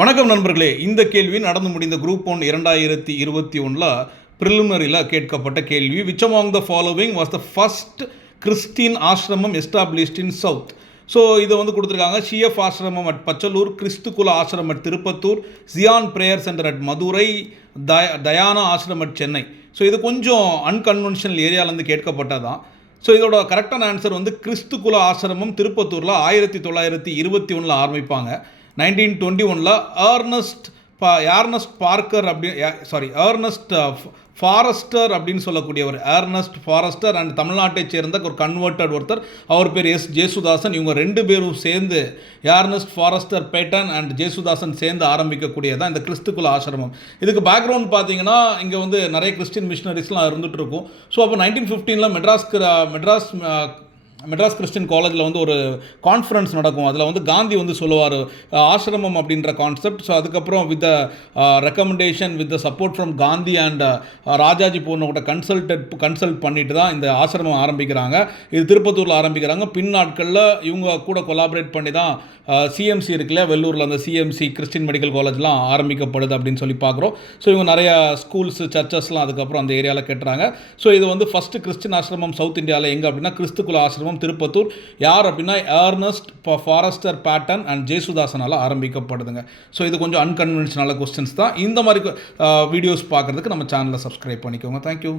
வணக்கம் நண்பர்களே. இந்த கேள்வி நடந்து முடிந்த குரூப் 1 2021 ப்ரிலிமினரியில் கேட்கப்பட்ட கேள்வி. Which among the following was the first Christian ashram established in south? So இதை கொடுத்துருக்காங்க. C F ashram at Pachalur, Christukula ashram at Tirupattur, Zion prayer centre at Madurai, Dayana ashram at Chennai. So இது கொஞ்சம் அன்கன்வென்ஷனல் ஏரியாவிலேருந்து கேட்கப்பட்டதான். ஸோ இதோட கரெக்டான ஆன்சர் கிறிஸ்துகுல ஆசிரமம் திருப்பத்தூரில் 1921 ஆரம்பிப்பாங்க. 1921 ஏர்னஸ்ட் பார்க்கர் ஏர்னஸ்ட் ஃபாரஸ்டர் அப்படின்னு சொல்லக்கூடியவர், ஏர்னஸ்ட் ஃபாரஸ்டர் அண்ட் தமிழ்நாட்டை சேர்ந்த ஒரு கன்வெர்ட்டட் ஒருத்தர், அவர் பேர் எஸ் ஜேசுதாசன். இவங்க ரெண்டு பேரும் சேர்ந்து Ernest Forrester Paton and Jesudasan சேர்ந்து ஆரம்பிக்கக்கூடியதான் இந்த கிறிஸ்துகுல ஆசிரமம். இதுக்கு பேக்ரவுண்ட் பார்த்தீங்கன்னா இங்கே நிறைய கிறிஸ்டின் மிஷினரிஸ்லாம் இருந்துகிட்டு இருக்கும். ஸோ அப்போ 1915 மெட்ராஸ் கிறிஸ்டின் காலேஜில் ஒரு கான்ஃபரன்ஸ் நடக்கும். அதில் காந்தி சொல்லுவார் ஆசிரமம் அப்படின்ற கான்செப்ட். ஸோ அதுக்கப்புறம் with recommendation with support from Gandhi and Rajaji போன்றவங்க கன்சல்ட் பண்ணிட்டு தான் இந்த ஆசிரமம் ஆரம்பிக்கிறாங்க. இது திருப்பத்தூரில் ஆரம்பிக்கிறாங்க. பின் நாட்களில் இவங்க கூட கொலாபரேட் பண்ணி தான் சிஎம்சி இருக்குல்ல, வெள்ளூரில் அந்த சிஎம்சி கிறிஸ்டின் மெடிக்கல் காலேஜ்லாம் ஆரம்பிக்கப்படுது அப்படின்னு சொல்லி பார்க்குறோம். ஸோ இவங்க நிறையா ஸ்கூல்ஸ் சர்ச்சஸ்லாம் அதுக்கப்புறம் அந்த ஏரியாவில் கட்டுறாங்க. ஸோ இது ஃபஸ்ட்டு கிறிஸ்டின் ஆசிரமம் சவுத் இந்தியாவில் எங்கே அப்படின்னா கிறிஸ்துகுல ஆசிரமம் திருப்பத்தூர். யார் அப்படின்னா ஏர்னஸ்ட் ஃபாரஸ்டர் பேட்டன் அண்ட் ஜேசுதாசனால் ஆரம்பிக்கப்படுதுங்க. ஸோ இது கொஞ்சம் அன்கன்வென்ஷனல் கொஸ்டின்ஸ் தான். இந்த மாதிரி வீடியோஸ் பார்க்குறதுக்கு நம்ம சேனலை சப்ஸ்கிரைப் பண்ணிக்கோங்க. தேங்க்யூ.